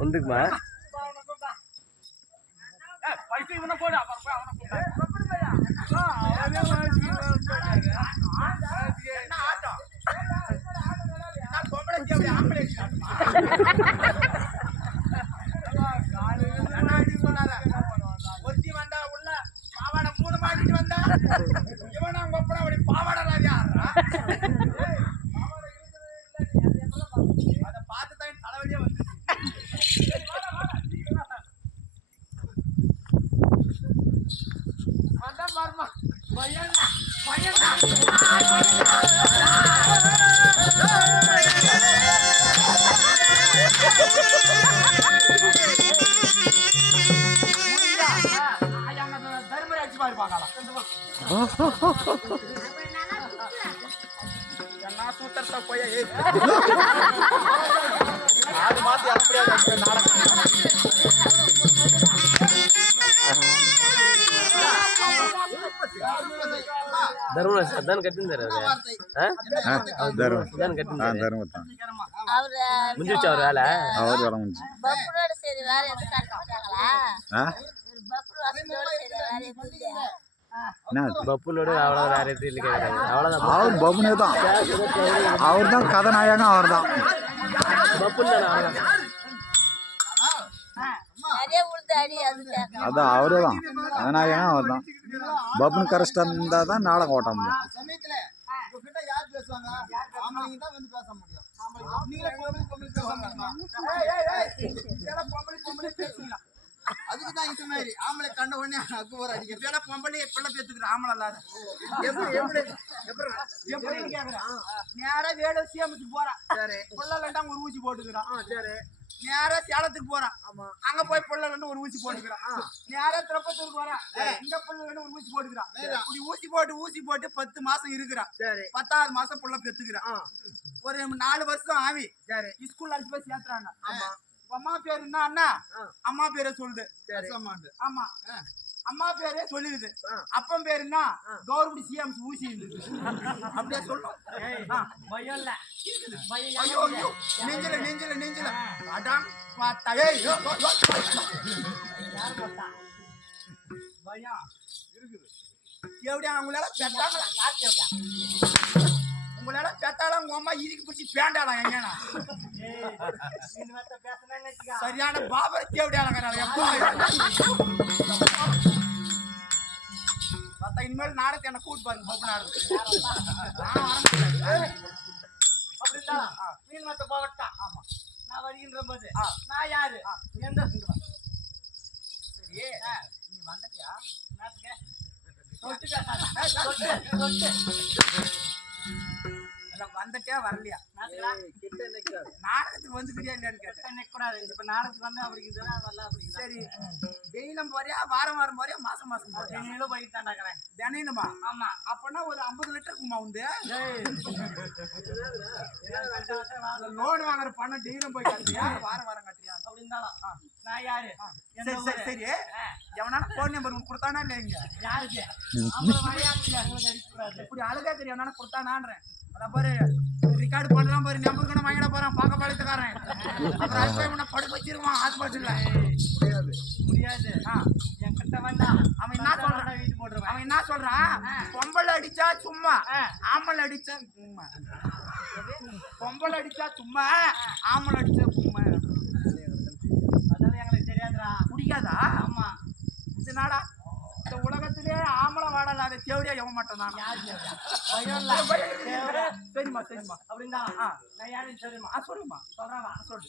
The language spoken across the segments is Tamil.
வந்துக்குமா ஒருத்தி வந்தா உள்ள பாவாடை 3 மாட்டிட்டு வந்தா இவனா கொப்பட அப்படி பாவாடை யாரா அதை பார்த்து தான் தலைவலியே வந்து வந்தா பாருமா பயன்னா பயன்னா நான் சூத்தர்த்தா போய் அது மாத்தி அப்படியே ಧರ್ಮ ಅದನ್ನ ಕಟ್ಟಿದ್ದಾರೆ ಮುಂಜಿ ಅವ್ರ ಅಲ್ಲ ಅವ್ರು ವರ ಮುಂಜಿ பப்புனோட அவ்வளவு வேற எதுவும் இல்லை அவ்வளவுதான் அவர் பப்புனே தான் அவர் தான் கதாநாயகம் அவர் தான் பப்புன்னு அதான் அவரே தான் கதாநாயகம் அவர் தான் பப்புனு கரெக்டா இருந்தா தான் நாடகம் ஓட்ட முடியும் சமயத்துல உங்ககிட்ட யார் பேசுவாங்க ஆம்பளைங்க தான் வந்து பேச முடியும் நீங்களே பொம்பளை பேசுவீங்க அதுக்கு தான் இந்த மாதிரி ஆம்பளை கண்ட உடனே அக்குவர அடிக்கிறது ஏன்னா பொம்பளை பிள்ளை பேத்துக்கிற ஆம்பளை இல்லாத எப்படி எப்படி எப்படி கேட்குறான் நேராக வேலை சேமத்துக்கு போறான் சரி பிள்ளை வேண்டாம் ஒரு ஊசி போட்டுக்கிறான் சரி நேரா சேலத்துக்கு போறான் ஆமா அங்க போய் பிள்ளை வேணும் ஒரு ஊசி போட்டுக்கிறான் நேரா திருப்பத்தூருக்கு வரான் இங்க பிள்ளை வேணும் ஒரு ஊசி போட்டுக்கிறான் இப்படி ஊசி போட்டு 10 மாசம் இருக்கிறான் சரி 10வது மாசம் பிள்ளை பெத்துக்கிறான் ஒரு 4 வருஷம் ஆவி சரி ஸ்கூல்ல அழைச்சு போய் சேர்த்துறாங்க ஆமா அம்மா பேரு என்ன அண்ணா அம்மா பேரை சொல்லுது ஆமா அம்மா பேரே சொல்லிடுது அப்பன் பேரு என்ன கவர்மெண்ட் சிஎம் ஊசி அப்படியே சொல்லும் நெஞ்சில அதான் பார்த்தா எப்படியா அவங்களால பெட்டாங்களா உங்களால பெத்தாலும் உங்க அம்மா இதுக்கு பிடிச்சி பேண்டாலாம் எங்கன்னா சரியான பாபர் தேவடியாளங்கிறாங்க இனிமேல் நாடகத்தை என்ன கூட்டு பாருங்க போப்பு அப்படின்னா மீன் மத்த போகட்டா ஆமா நான் வருகின்ற போது நான் யாரு எந்த சரி நீ வந்துட்டியா வந்துட்டியா வரலையா நாடகத்துக்கு வந்துக்கிறியா இல்லையான்னு கேட்டேன் நிற்கக்கூடாது இப்ப நாடகத்துக்கு வந்து அப்படிங்குதுன்னா வரல அப்படிங்குது சரி டெய்லியும் போறியா வாரம் போறியா மாசம் தினையிலும் போயிட்டு தாண்டாக்கிறேன் தினையிலுமா ஆமா அப்பனா ஒரு 50 லிட்டருக்குமா வந்து லோன் வாங்குற பணம் டெய்லியும் போய் கட்டுறியா வாரம் கட்டுறியா அப்படி இருந்தாலும் நான் யாரு சரி சரி எவனால போன் நம்பர் உனக்கு கொடுத்தானா இல்லைங்க யாருக்கு இப்படி அழுகா தெரியும் எவனால கொடுத்தானான்றேன் அதான் பாரு ரெக்கார்டு பண்றான் பாரு நம்பர் வாங்கிட போறான் பார்க்க படுத்துக்காரன் அப்புறம் படுக்க வச்சிருவான் ஹாஸ்பிட்டல்ல முடியாது என்கிட்ட வந்தா அவன் என்ன சொல்றான் வீட்டு போட்டுருவான் அவன் என்ன சொல்றான் பொம்பளை அடிச்சா சும்மா ஆம்பளை அடிச்சா சும்மா பொம்பளை அடிச்சா சும்மா ஆம்பளை அடிச்சா சும்மா அதெல்லாம் எங்களுக்கு தெரியாதுடா பிடிக்காதா ஆமா இது நாடா இந்த உலகத்திலே ஆம்பளை வாடல அதை தேவடியா எவ மாட்டேன் நான் சரிம்மா சரிம்மா அப்படின்னா நான் யாரும் சரிம்மா சொல்லுமா சொல்றா சொல்லு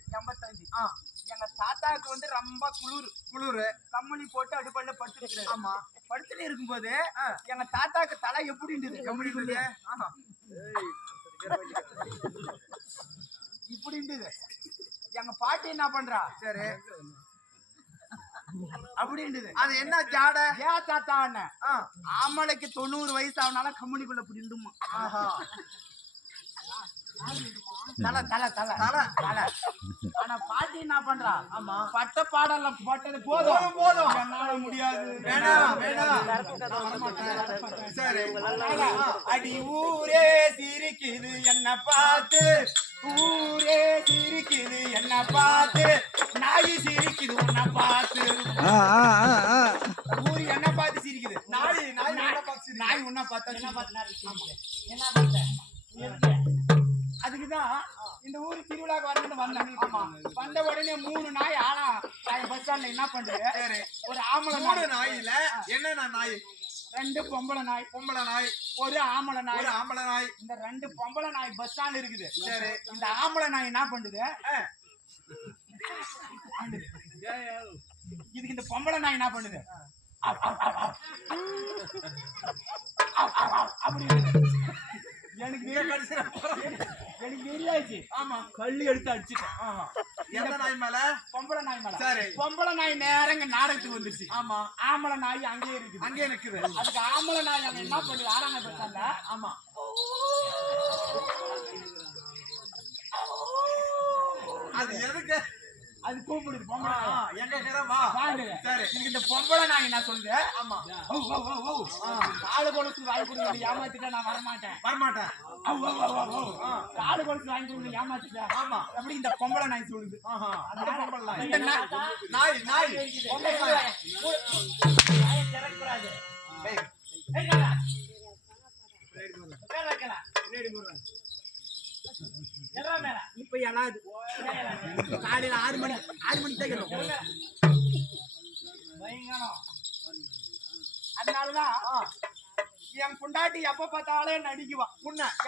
85. எங்க தாத்தாவுக்கு வந்து ரொம்ப குளிர் கம்மணி போட்டு அடுப்பல்ல படுத்துருக்காரு. ஆமா, படுத்துட்டு இருக்கும்போது எங்க தாத்தாக்கு தலை எப்படி இருந்தது? கம்மணிக்குள்ள இப்படி இருந்தது. எங்க பாட்டி என்ன பண்றா? சரி, அப்படி இருந்தது. அது என்ன ஜாட? ஏன் தாத்தா அண்ணன் ஆமலைக்கு 90 வயசு ஆனாலும் கம்மணிக்குள்ள இப்படி இருந்துமா? தலை தலை தலை தலை தலை. ஆனா பாட்டி என்ன பண்றா? ஆமா, பட்ட பாடல போட்டது போதும் போதும், என்னால முடியாது, வேணாம் வேணாம். சரி, அடி ஊரே சிரிக்குது என்ன பார்த்து, ஊரே சிரிக்குது என்ன பார்த்து, நாய் சிரிக்குது உன்னை பார்த்து. ஊரு என்ன பார்த்து சிரிக்குது? நாய் நாய் நாய் உன்னை பார்த்தா என்ன பார்த்து என்ன பார்த்த? அதுக்குதான் இந்த ஊரு திருவிழாக்கு வரணும்னு வந்தேன். வந்த உடனே 3 நாய் ஆனா பஸ் ஸ்டாண்ட்ல என்ன பண்றது? ஒரு ஆம்பளை நாயில என்ன நாய்? 2 பொம்பளை நாய், ஒரு ஆம்பளை நாய். இந்த 2 பொம்பளை நாய் பஸ் ஸ்டாண்ட் இருக்குது. சரி, இந்த ஆம்பளை நாய் என்ன பண்ணுது? இதுக்கு இந்த பொம்பளை நாய் என்ன பண்ணுது? அப்படி எனக்கு தெரியாச்சு. ஆமா, கள்ளி எடுத்து அடிச்சுட்டேன். எந்த நாய் மேல? பொம்பளை நாய் மேல. சரி, பொம்பளை நாய் நேரங்க நாடகத்துக்கு வந்துருச்சு. ஆமா, ஆம்பளை நாய் அங்கேயே இருக்குது. அங்கேயே நிக்குது. அதுக்கு ஆம்பளை நாய் அங்க என்ன பண்ணுது? ஆறாங்க பத்தாங்க. ஆமா, அது எதுக்கு? அது கூப்பிடுது பொம்பளை நாய். எங்க கிரமா? சரி, இதுக்கு இந்த பொம்பளை நாய் என்ன சொல்லுது? ஆமா, காலு கொலுசு வாங்கி கொடுங்க ஏமாத்திட்டா நான் வரமாட்டேன். காலு கொலுசு வாங்கி கொடுங்க ஏமாத்திட்டேன். ஆமா, அப்படி இந்த பொம்பளை நாய் சொல்லுது. அந்த பொம்பளை நாய் நாய் திறக்கூடாது. இப்ப ஏனாது காலையில 6 மணி தைக்கணும். அதனாலதான் என் பொண்டாட்டி எப்ப பார்த்தாலே என்ன அடிக்குவா.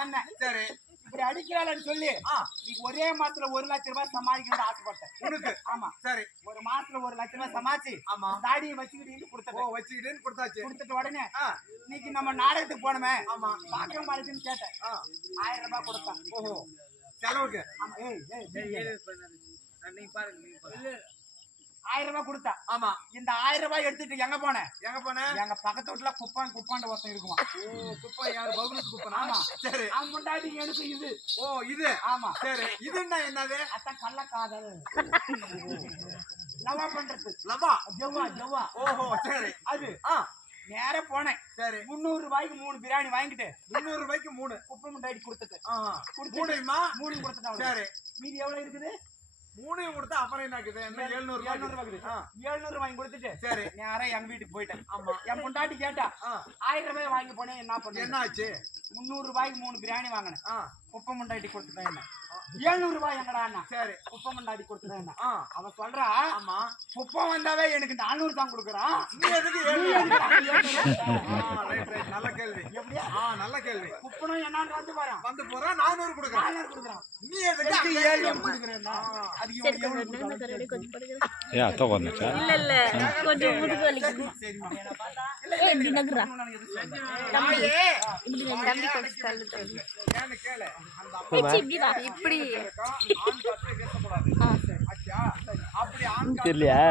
என்ன? சரி, இப்படி அடிக்கிறாள்னு சொல்லி நீ ஒரே மாசத்துல 1 லட்சம் ரூபாய் சமாளிக்கணும்னு ஆசைப்பட்டேன் உனக்கு. ஆமா, சரி, ஒரு மாசத்துல 1 லட்சம் ரூபாய் சமாளிச்சு தாடியை வச்சுக்கிட்டு கொடுத்தாச்சு. கொடுத்துட்டு உடனே இன்னைக்கு நம்ம நாடகத்துக்கு போனோமே, ஆமா, பாக்கியம் மாளிகைன்னு கேட்டேன். 1000 ரூபாய் கொடுத்தான். ஓஹோ, செலவுக்கு. 1000 ரூபாய் கொடுத்தா. ஆமா, இந்த 1000 ரூபாய் எடுத்துட்டு எங்க போனேன்? எங்க பக்கத்து வீட்டுல குப்பாண்டு ஒருத்தன் இருக்குமா. குப்பா யாரு? பகுலுக்கு குப்பனா? ஆமா, சரி. அவன் முன்னாடி எனக்கு இது. ஓ, இது. ஆமா, சரி. இதுன்னா என்னது? அதான் கள்ளக்காதல். லவா பண்றது. லவா ஜவ்வா. ஓஹோ, சரி. அது நேர போனேன். சரி, 300 ரூபாய்க்கு 3 பிரியாணி வாங்கிட்டு 300 ரூபாய்க்கு 3 குப்பை முட்டாடி கொடுத்துட்டு 3 கொடுத்துட்டா. சரி, மீதி எவ்வளவு இருக்குது? 3 கொடுத்தா அப்புறம் என்ன இருக்குது? 700 ரூபாய். 700 வாங்கி கொடுத்துட்டு சரி நேரா எங்க வீட்டுக்கு போயிட்டேன். ஆமா, என் பொண்டாட்டி கேட்டா 1000 ரூபாய் வாங்கி போனேன். என்ன பண்ண? என்ன ஆச்சு? 300 ரூபாய்க்கு 3 பிரியாணி வாங்கினேன். குப்பை முண்டாட்டி கொடுத்துட்டேன். என்ன 700 ரூபாய் எங்கடா? சரி, குப்பை முண்டாட்டி கொடுத்துட்டேன். என்ன அவன் சொல்றா? ஆமா, குப்பை வந்தாவே எனக்கு 400 தான் கொடுக்குறான். நீ எதுக்கு 700? நல்ல கேள்வி. எப்படியா? நல்ல கேள்வி. குப்பனும் என்னன்னு வந்து போறான் 400 கொடுக்குறான். நீ எதுக்கு 700 கொடுக்குறேன்னா? அதுக்கு இவன் எவ்வளவு கொடுக்குறான்? ஏ அத்த வந்துச்சா? இல்ல கொஞ்சம் முதுகு வலிக்குது. சரிமா, என்ன பார்த்தா இல்ல இப்படி நகரா. தம்பி இப்படி தம்பி கொஞ்சம் தள்ளு தள்ளு. ஏன்னு கேளு. அந்த அப்பா இப்படி வா. இப்படி ஆண் காட்சி பேசக்கூடாது. சரி, அச்சா. அப்படி ஆண் காட்சி தெரியலையா?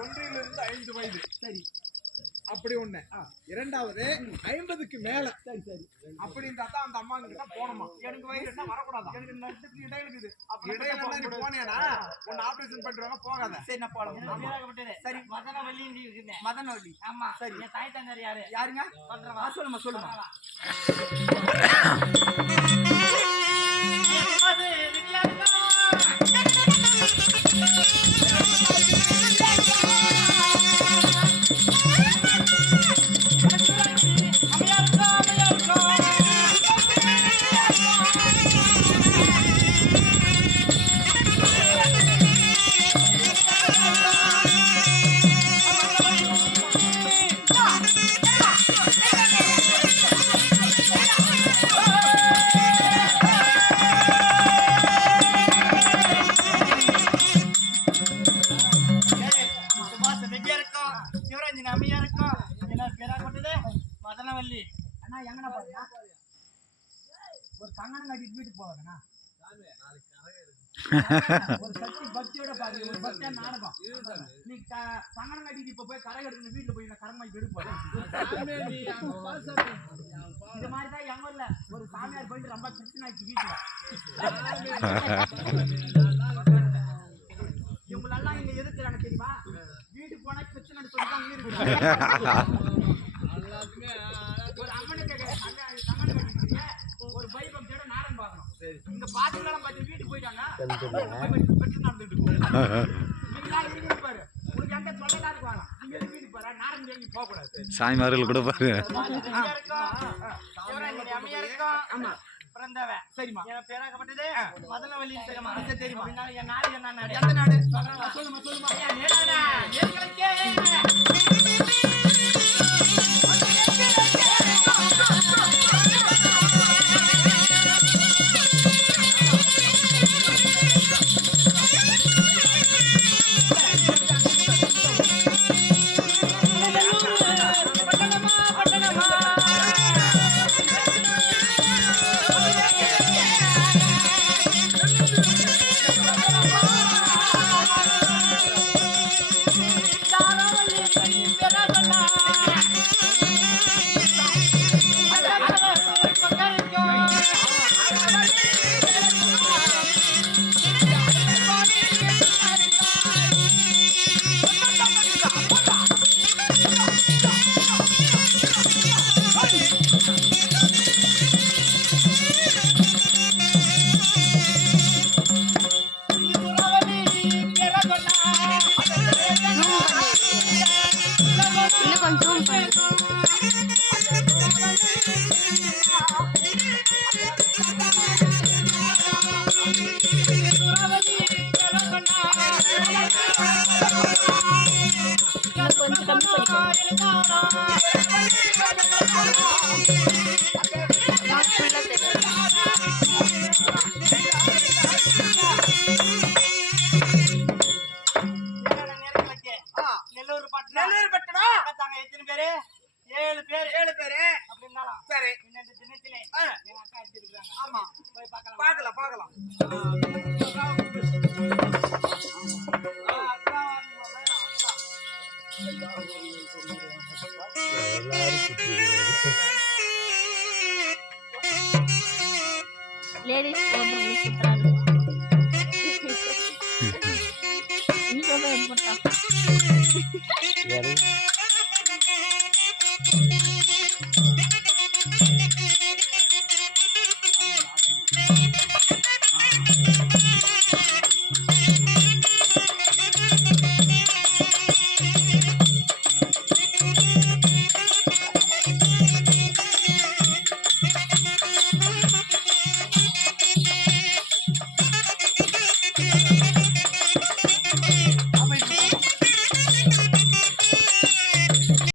1 லிருந்து 5 வயது. சரி, அப்படி ஒண்ணு. இரண்டாவது 50க்கு மேல. சரி சரி, அப்படி இருந்தா தான் அந்த அம்மா கிட்ட போணுமா. எனக்கு வயசு என்ன வரக்கூடாது. எனக்கு நட்டுக்கு இடையில இருக்குது. இடையில நீ போனேனா உன்னை ஆபரேஷன் பண்றாங்க, போகாத. சரி, நான் போறேன். சரி, மதனவள்ளி இருக்குது. மதனவள்ளி. ஆமா, சரி. என் தாய் தந்தார் யாருங்க? பண்றவா? சொல்லுமா. கட்டிட்டு வீட்டுக்கு போவாங்கண்ணா ஒரு சக்தி பக்தியோட பாரு ஒரு பக்தியா நாடகம் நீ சங்கடம் கட்டிட்டு இப்ப போய் கரை எடுக்கணும் வீட்டுல போய் நான் கரமாய் எடுப்பேன் இந்த மாதிரிதான் எங்க ஊர்ல ஒரு சாமியார் போயிட்டு ரொம்ப பிரச்சனை ஆச்சு வீட்டுல இவங்களெல்லாம் இங்க எதிர்க்கிறாங்க தெரியுமா வீட்டுக்கு போனா பிரச்சனை சொல்லிதான் ஒரு அம்மனை கேட்க ஒரு பைபக்தியோட நாடகம் பார்க்கணும் இங்க பாத்துலாம் பார்த்து வீட்டுக்கு போயிட்டாங்க பிரச்சனை நடந்துட்டு இருக்கும் பாரு உங்களுக்கு எந்த சொல்லலாம் இருக்கலாம் நீங்க வீட்டுக்கு போற நாடகம் தேங்கி போக கூடாது சாமிமார்கள் கூட பாரு ஆமா பிறந்தவன் சரிமா என் பேராகப்பட்டது மதனவள்ளி சரிமா தெரியுமா என் நாடு என்ன நாடு எந்த நாடு சொல்லுமா நெல்லூர் பட்டணம் எத்தனை பேரு 7 பேரு அப்படி இருந்தாலும் சரி இன்னொரு தினத்திலே எங்க அக்கா எடுத்துருக்காங்க ஆமா போய் பார்க்கலாம் லேடிஸ் சூப்பரா இருக்கு.